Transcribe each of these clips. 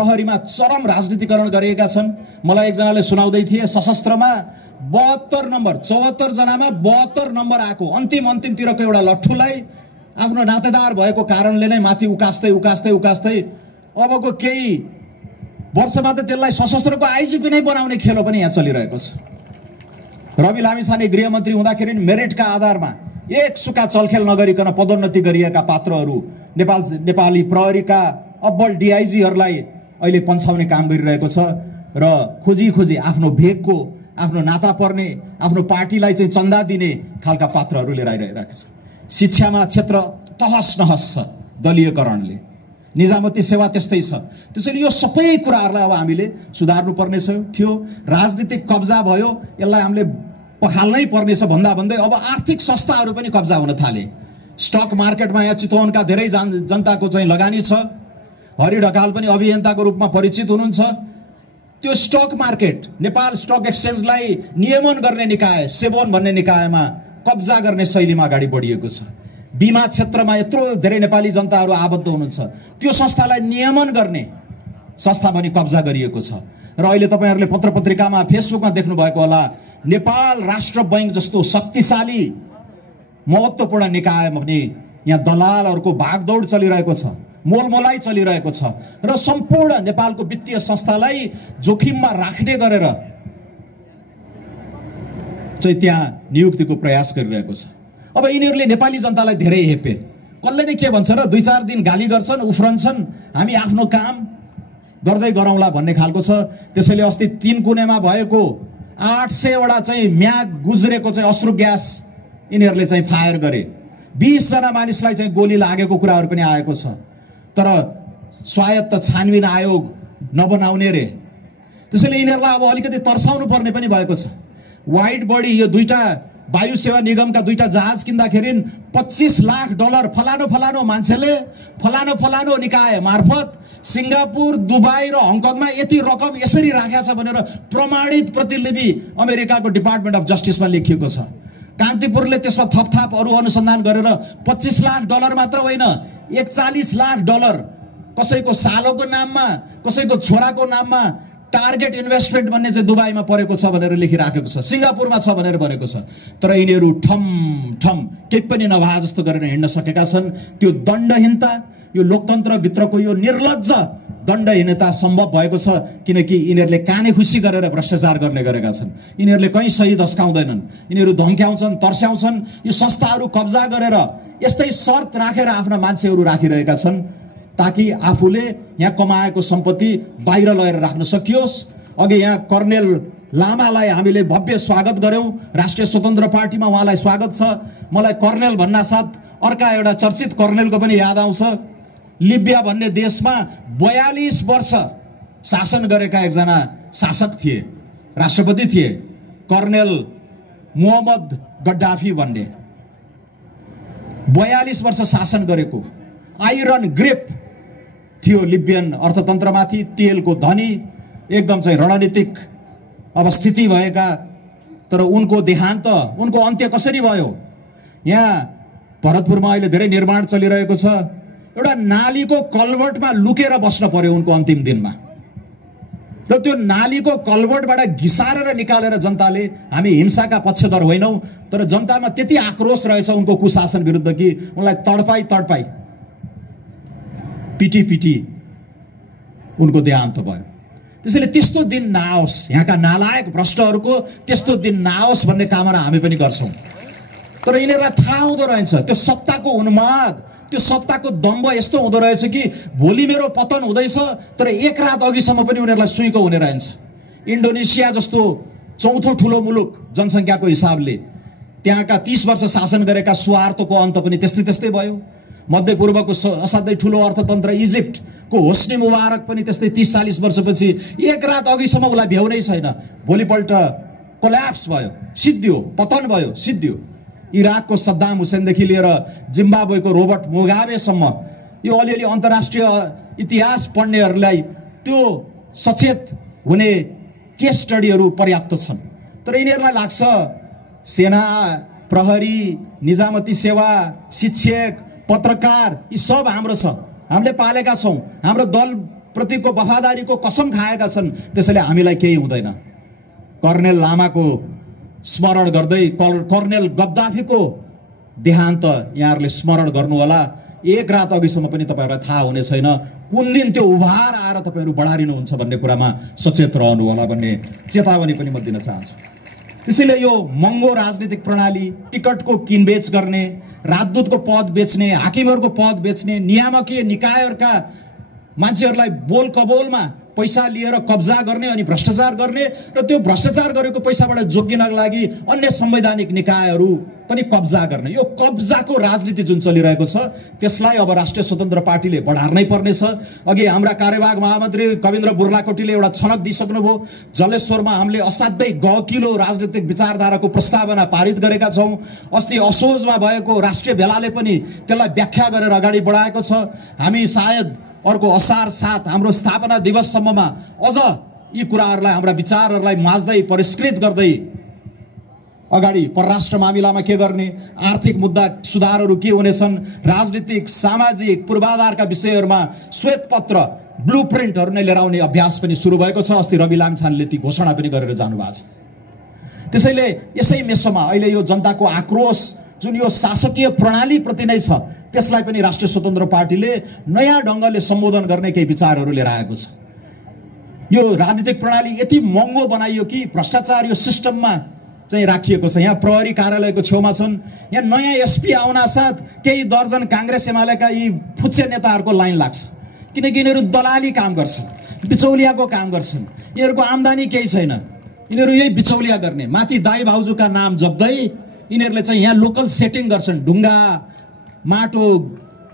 प्रहरीमा चरम राजनीतिकरण गरिएका छन्। मलाई एकजनाले सुनाउँदै थिए सशस्त्रमा 72 नम्बर 74 जनामा 72 नम्बर आएको अन्तिमतिरको एउटा लट्ठुलाई आफ्नो नातेदार भएको कारणले नै माथि उकास्दै अबको केही वर्षमा त त्यसलाई सशस्त्रको आइजिपी नै बनाउने खेलो पनि यहाँ चलिरहेको छ। रवि लामिछाने गृहमन्त्री हुँदाखेरि मेरिटका आधारमा एक सुका चलखेल नगरिकन पदोन्नति गरिएका पात्रहरू नेपाली प्रहरीका अब्बल डिआइजीहरूलाई अहिले पन्छाउने काम गरिरहेको छ र खोजी आफ्नो भेगको आफ्नो नाता पर्ने आफ्नो पार्टीलाई चाहिँ चन्दा दिने खालका पात्रहरू लिएर आइरहेका छ। शिक्षामा क्षेत्र तहस नहस छ दलीयकरणले, निजामती सेवा त्यस्तै छ। त्यसैले यो सबै कुराहरूलाई अब हामीले सुधार्नु पर्ने थियो। राजनीतिक कब्जा भयो, यसलाई हामीले पखाल्नै पर्नेछ भन्दा भन्दै अब आर्थिक संस्थाहरू पनि कब्जा हुन थाले। स्टक मार्केटमा यहाँ चितवनका धेरै जनताको चाहिँ लगानी छ। हरि ढकाल पनि अभियन्ताको रूपमा परिचित हुनुहुन्छ। त्यो स्टक मार्केट नेपाल स्टक एक्सचेन्जलाई नियमन गर्ने निकाय सेबोन भन्ने निकायमा कब्जा गर्ने शैलीमा अगाडि बढिएको छ। बीमा क्षेत्रमा यत्रो धेरै नेपाली जनताहरू आबद्ध हुनुहुन्छ, त्यो संस्थालाई नियमन गर्ने संस्था पनि कब्जा गरिएको छ। र अहिले तपाईहरुले पत्रपत्रिकामा फेसबुकमा देख्नु भएको होला, नेपाल राष्ट्र बैंक जस्तो शक्तिशाली महत्त्वपूर्ण निकाय पनि यहाँ दलालहरूको भागदौड चलिरहेको छ, मोलमोलाई चलिरहेको छ र सम्पूर्ण नेपालको वित्तीय संस्थालाई जोखिममा राख्ने गरेर चाहिँ त्यहाँ नियुक्तिको प्रयास गरिरहेको छ। अब यिनीहरूले नेपाली जनतालाई धेरै हेपे। कसले नै के भन्छ र 2-4 दिन गाली गर्छन्, उफ्रन्छन्, हामी आफ्नो काम गर्दै गरौँला भन्ने खालको छ। त्यसैले अस्ति 3 कुनेमा भएको 800 वटा चाहिँ म्याग गुज्रेको चाहिँ अश्रु ग्यास यिनीहरूले चाहिँ फायर गरे। 20 जना मानिसलाई चाहिँ गोली लागेको कुराहरू पनि आएको छ। तर स्वायत्त छानबिन आयोग नबनाउने रे। त्यसैले यिनीहरूलाई अब अलिकति तर्साउनु पर्ने पनि भएको छ। वाइड बडी यो दुईटा वायु सेवा निगमका दुईटा जहाज किन्दाखेरि $25 लाख फलानो मान्छेले फलानो निकाय मार्फत सिंगापुर, दुबई र हङकङमा यति रकम यसरी राखेको छ भनेर प्रमाणित प्रतिलिपि अमेरिकाको डिपार्टमेन्ट अफ जस्टिसमा लेखिएको छ। कान्तिपुरले त्यसमा थपथाप अरू अनुसन्धान गरेर $25 लाख मात्र होइन, $41 लाख कसैको सालोको नाममा, कसैको छोराको नाममा टार्गेट इन्भेस्टमेन्ट भन्ने चाहिँ दुबईमा परेको छ भनेर लेखिराखेको छ, सिंगापुरमा छ भनेर भनेको छ। तर यिनीहरू ठम केही पनि नभए जस्तो गरेर हिँड्न सकेका छन्। त्यो दण्डहीनता, यो लोकतन्त्रभित्रको यो निर्लज्ज दण्डहीनता सम्भव भएको छ किनकि यिनीहरूले काने खुसी गरेर भ्रष्टाचार गर्ने गरेका छन्। यिनीहरूले कहीँ सही धस्काउँदैनन्, यिनीहरू धम्क्याउँछन्, तर्स्याउँछन्। यो संस्थाहरू कब्जा गरेर यस्तै शर्त राखेर आफ्ना मान्छेहरू राखिरहेका छन् ताकि आफूले यहाँ कमाएको सम्पत्ति बाहिर लगेर राख्न सकियोस्। अघि यहाँ कर्नेल लामालाई हामीले भव्य स्वागत गर्यौं, राष्ट्रिय स्वतन्त्र पार्टीमा उहाँलाई स्वागत छ। मलाई कर्नेल भन्नासाथ अर्का एउटा चर्चित कर्नेलको पनि याद आउँछ। लिबिया भन्ने देशमा 42 वर्ष शासन गरेका एकजना शासक थिए, राष्ट्रपति थिए, कर्नेल मोहम्मद गड्डाफी भन्ने। 42 वर्ष शासन गरेको आइरन ग्रिप थियो लिबियन अर्थतन्त्रमाथि, तेलको धनी, एकदम चाहिँ रणनीतिक अवस्थिति भएका। तर उनको देहान्त, उनको अन्त्य कसरी भयो? यहाँ भरतपुरमा अहिले धेरै निर्माण चलिरहेको छ। एउटा नालीको कल्भर्टमा लुकेर बस्न पर्यो उनको अन्तिम दिनमा र त्यो नालीको कल्भर्टबाट घिसारेर निकालेर जनताले, हामी हिंसाका पक्षधर होइनौं तर जनतामा त्यति आक्रोश रहेछ उनको कुशासन विरुद्ध कि उनलाई तडपाई पिटी उनको देहान्त भयो। त्यसैले त्यस्तो दिन नआओस्, यहाँका नालायक भ्रष्टहरूको त्यस्तो दिन नआओस् भन्ने कामना हामी पनि गर्छौं। तर यिनीहरूलाई थाहा हुँदो रहेछ त्यो सत्ताको उन्माद, त्यो सत्ताको दम्भ यस्तो हुँदो रहेछ कि भोलि मेरो पतन हुँदैछ तर एक रात अघिसम्म पनि उनीहरूलाई सुइको हुने रहन्छ। इन्डोनेसिया जस्तो चौथो ठुलो मुलुक जनसङ्ख्याको हिसाबले त्यहाँका 30 वर्ष शासन गरेका स्वार्थको अन्त पनि त्यस्तै भयो। मध्यपूर्वको असाध्यै ठुलो अर्थतन्त्र इजिप्टको होस्नी मुबारक पनि त्यस्तै 30-40 वर्षपछि एक रात अघिसम्म उसलाई भ्याउनै छैन, भोलिपल्ट कोल्याप्स भयो, सिद्धियो, पतन भयो, सिद्धियो। इराकको सद्दाम हुसैनदेखि लिएर जिम्बाब्वेको रोबर्ट मुगाबेसम्म यो अलिअलि अन्तर्राष्ट्रिय इतिहास पढ्नेहरूलाई त्यो सचेत हुने केस स्टडीहरू पर्याप्त छन्। तर यिनीहरूलाई लाग्छ सेना, प्रहरी, निजामती सेवा, शिक्षक, पत्रकार यी सब हाम्रो छ, हामीले पालेका छौं, हाम्रो दल प्रतिको वफादारीको कसम खाएका छन्। त्यसैले हामीलाई केही हुँदैन। कर्नेल लामाको स्मरण गर्दै कर्नेल गद्दाफीको देहान्त यहाँहरूले स्मरण गर्नु होला। एक रात अघिसम्म पनि तपाईहरुलाई थाहा हुने छैन कुन दिन त्यो उभार आएर तपाईहरु बढारिनुहुन्छ भन्ने कुरामा सचेत रहनु होला भन्ने चेतावनी पनि म दिन चाहन्छु। त्यसैले यो महँगो राजनीतिक प्रणाली, टिकटको किनबेच गर्ने, राजदूतको पद बेच्ने, हाकिमहरुको पद बेच्ने, नियामकीय निकायहरुका मान्छेहरुलाई बोल कबोलमा पैसा लिएर कब्जा गर्ने अनि भ्रष्टाचार गर्ने र त्यो भ्रष्टाचार गरेको पैसाबाट जोगिनको लागि अन्य संवैधानिक निकायहरू पनि कब्जा गर्ने, यो कब्जाको राजनीति जुन चलिरहेको छ त्यसलाई अब राष्ट्रिय स्वतन्त्र पार्टीले बढार्नै पर्नेछ। अघि हाम्रा कार्यवाहक महामन्त्री कविन्द्र बुर्लाकोटीले एउटा छनक दिइसक्नुभयो। जलेश्वरमा हामीले असाध्यै गहकिलो राजनीतिक विचारधाराको प्रस्तावना पारित गरेका छौं। अस्ति असोजमा भएको राष्ट्रिय भेलाले पनि त्यसलाई व्याख्या गरेर अगाडि बढाएको छ। हामी सायद अर्को असार 7 हाम्रो स्थापना दिवससम्ममा अझ यी कुराहरूलाई, हाम्रा विचारहरूलाई माझ्दै परिष्कृत गर्दै अगाडि परराष्ट्र मामिलामा के गर्ने, आर्थिक मुद्दा सुधारहरू के हुनेछन्, राजनीतिक सामाजिक पूर्वाधारका विषयहरूमा श्वेतपत्र ब्लुप्रिन्टहरू नै लिएर आउने अभ्यास पनि सुरु भएको छ। अस्ति रवि लामिछानेले ती घोषणा पनि गरेर जानुभएको छ। त्यसैले यसै मेसोमा अहिले यो जनताको आक्रोश जुन यो शासकीय प्रणालीप्रति नै छ त्यसलाई पनि राष्ट्रिय स्वतन्त्र पार्टीले नयाँ ढंगले सम्बोधन गर्ने केही विचारहरू लिएर आएको छ। यो राजनीतिक प्रणाली यति महँगो बनाइयो कि भ्रष्टाचार यो सिस्टममा चाहिँ राखिएको छ। यहाँ प्रहरी कार्यालयको छेउमा छन्, यहाँ नयाँ एसपी आउना साथ केही दर्जन कांग्रेस एमालेका यी फुच्चे नेताहरूको लाइन लाग्छ, किनकि यिनीहरू दलाली काम गर्छन्, बिचौलियाको काम गर्छन्, यिनीहरूको आम्दानी केही छैन, यिनीहरू यही बिचौलिया गर्ने, माथि दाइ भाउजूका नाम जप्दै यिनीहरूले चाहिँ यहाँ लोकल सेटिङ गर्छन्। ढुङ्गा, माटो,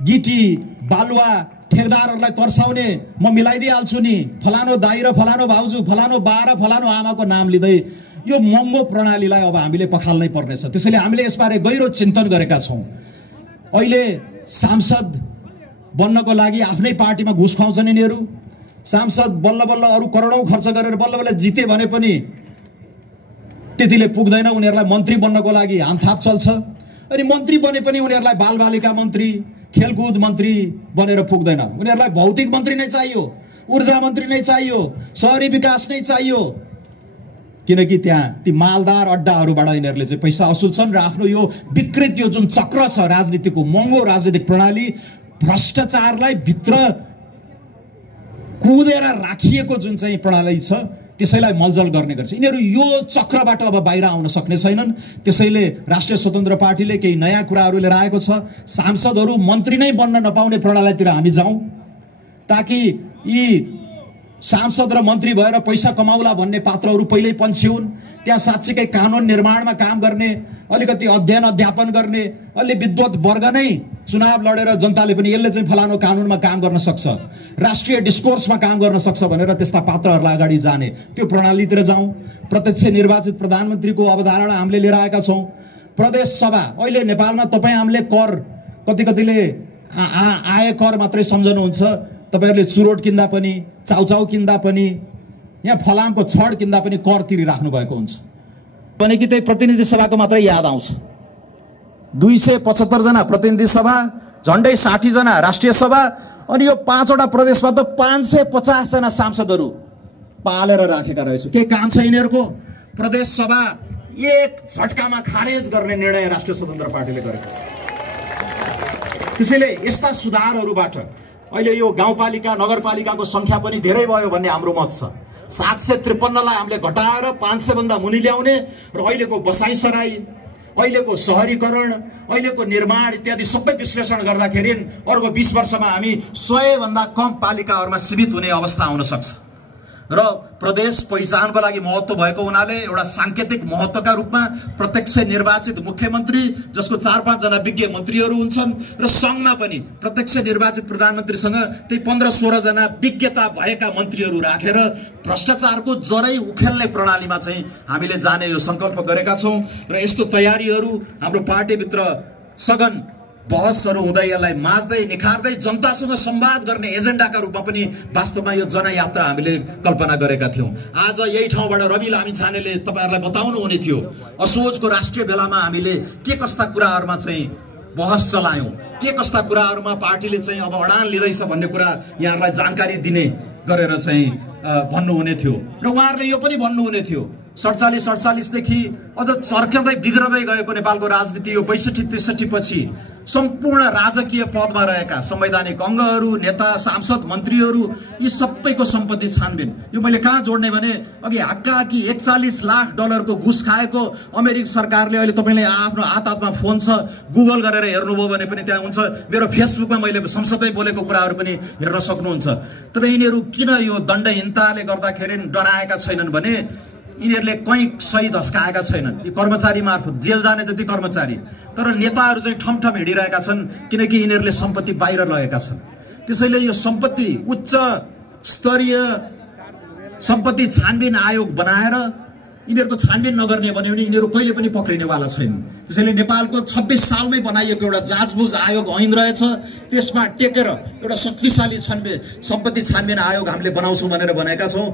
गिटी, बालुवा ठेकदारहरूलाई तर्साउने, म मिलाइदिइहाल्छु नि, फलानो दाइ र फलानो भाउजू, फलानो बा र फलानो आमाको नाम लिँदै यो महँगो प्रणालीलाई अब हामीले पखाल्नै पर्नेछ। त्यसैले हामीले यसबारे गहिरो चिन्तन गरेका छौं। अहिले सांसद बन्नको लागि आफ्नै पार्टीमा घुस खुवाउँछन् यिनीहरू। सांसद बल्ल बल्ल अरू करोडौं खर्च गरेर बल्ल बल्ल जिते भने पनि त्यतिले पुग्दैन, उनीहरूलाई मन्त्री बन्नको लागि हामथाप चल्छ। अनि मन्त्री बने पनि उनीहरूलाई बालबालिका मन्त्री, खेलकुद मन्त्री बनेर पुग्दैन। उनीहरूलाई भौतिक मन्त्री नै चाहियो, ऊर्जा मन्त्री नै चाहियो, शहरी विकास नै चाहियो, किनकि त्यहाँ ती मालदार अड्डाहरूबाट यिनीहरूले चाहिँ पैसा असुल्छन् र आफ्नो यो विकृत यो जुन चक्र छ राजनीतिको, महँगो राजनीतिक प्रणाली, भ्रष्टाचारलाई भित्र कुदेर राखिएको जुन चाहिँ प्रणाली छ त्यसैलाई मलजल गर्ने गर्छ। यिनीहरू यो चक्रबाट अब बाहिर आउन सक्ने छैनन्। त्यसैले राष्ट्रिय स्वतन्त्र पार्टीले केही नयाँ कुराहरू लिएर आएको छ। सांसदहरू मन्त्री नै बन्न नपाउने प्रणालीतिर हामी जाउँ, ताकि यी सांसद र मन्त्री भएर पैसा कमाउला भन्ने पात्रहरू पहिल्यै पन्छ्यौन्। त्यहाँ साँच्चीकै कानुन निर्माणमा काम गर्ने, अलिकति अध्ययन अध्यापन गर्ने, अलि विद्वत वर्ग नै चुनाव लडेर जनताले पनि यसले चाहिँ फलानो कानुनमा काम गर्न सक्छ, राष्ट्रिय डिस्कोर्समा काम गर्न सक्छ भनेर त्यस्ता पात्रहरूलाई अगाडि जाने त्यो प्रणालीतिर जाउँ। प्रत्यक्ष निर्वाचित प्रधानमन्त्रीको अवधारणा हामीले लिएर आएका छौँ। प्रदेश सभा अहिले नेपालमा तपाईँ हामीले कर कतिले आय कर मात्रै सम्झनुहुन्छ। तपाईहरुले चुरोट किन्दा पनि, चाउचाउ किन्दा पनि, यहाँ फलामको छड किन्दा पनि कर तिरिराख्नु भएको हुन्छ भने कि त्यही प्रतिनिधि सभाको मात्रै याद आउँछ। 275 जना प्रतिनिधि सभा, झन्डै 60 जना राष्ट्रिय सभा, अनि यो 5 वटा प्रदेशमा त 550 जना सांसदहरू पालेर राखेका रहेछु। के काम छ यिनीहरूको? प्रदेश सभा एक झट्कामा खारेज गर्ने निर्णय राष्ट्रिय स्वतन्त्र पार्टीले गरेको छ। त्यसैले यस्ता सुधारहरूबाट अहिले यो गाउँपालिका नगरपालिकाको संख्या पनि धेरै भयो भन्ने हाम्रो मत छ। 753 लाई हामीले घटाएर 500 भन्दा मुनि ल्याउने र अहिलेको बसाइसराई, अहिलेको शहरीकरण, अहिलेको निर्माण इत्यादि सबै विश्लेषण गर्दाखेरि अर्को 20 वर्षमा हामी 100 भन्दा कम पालिकाहरूमा सीमित हुने अवस्था आउन सक्छ। र प्रदेश पहिचानको लागि महत्त्व भएको हुनाले एउटा सांकेतिक महत्त्वका रूपमा प्रत्यक्ष निर्वाचित मुख्यमन्त्री जसको 4-5 जना विज्ञ मन्त्रीहरू हुन्छन् र संघमा पनि प्रत्यक्ष निर्वाचित प्रधानमन्त्रीसँग त्यही 15-16 जना विज्ञता भएका मन्त्रीहरू राखेर भ्रष्टाचारको जरै उखेल्ने प्रणालीमा चाहिँ हामीले जाने यो संकल्प गरेका छौं। र यस्तो तयारीहरू हाम्रो पार्टीभित्र सघन बहसहरू हुँदै यसलाई माझ्दै निखार्दै जनतासँग संवाद गर्ने एजेन्डाका रूपमा पनि वास्तवमा यो जनयात्रा हामीले कल्पना गरेका थियौं। आज यही ठाउँबाट रवि लामिछानेले तपाईहरुलाई बताउनु हुने थियो असोजको राष्ट्रिय भेलामा हामीले के कस्ता कुराहरुमा चाहिँ बहस चलायौँ के कस्ता कुराहरूमा पार्टीले चाहिँ अब अडान लिँदैछ भन्ने कुरा यहाँहरूलाई जानकारी दिने गरेर चाहिँ भन्नुहुने थियो र उहाँहरूले यो पनि भन्नुहुने थियो 47-48 देखि अझ चर्कँदै बिग्रदै गएको नेपालको राजनीति यो 62-63 पछि सम्पूर्ण राजकीय पदमा रहेका संवैधानिक अङ्गहरू नेता सांसद मन्त्रीहरू यी सबैको सम्पत्ति छानबिन यो मैले कहाँ जोड्ने भने अघि हक्काकी 41 लाख डलरको घुस खाएको अमेरिका सरकारले अहिले तपाईले आफ्नो हातमा फोन छ गुगल गरेर हेर्नुभयो भने पनि त्यहाँ हुन्छ मेरो फेसबुकमा मैले संसदमै बोलेको कुराहरू पनि हेर्न सक्नुहुन्छ तर यिनीहरू किन यो दण्डहीनताले गर्दाखेरि डराएका छैनन् भने यिनीहरूले कहीँ सही धस्काएका छैनन् यी कर्मचारी मार्फत जेल जाने जति कर्मचारी तर नेताहरू चाहिँ ठमठम हिँडिरहेका छन् किनकि यिनीहरूले सम्पत्ति बाहिर लगेका छन् त्यसैले यो सम्पत्ति उच्च स्तरीय सम्पत्ति छानबिन आयोग बनाएर यिनीहरूको छानबिन नगर्ने भन्यो भने यिनीहरू कहिले पनि पक्रिनेवाला छैनन् त्यसैले नेपालको 26 सालमै बनाइएको एउटा जाँचबुझ आयोग ऐन रहेछ त्यसमा टेकेर एउटा शक्तिशाली सम्पत्ति छानबिन आयोग हामीले बनाउँछौँ भनेर भनेका छौँ।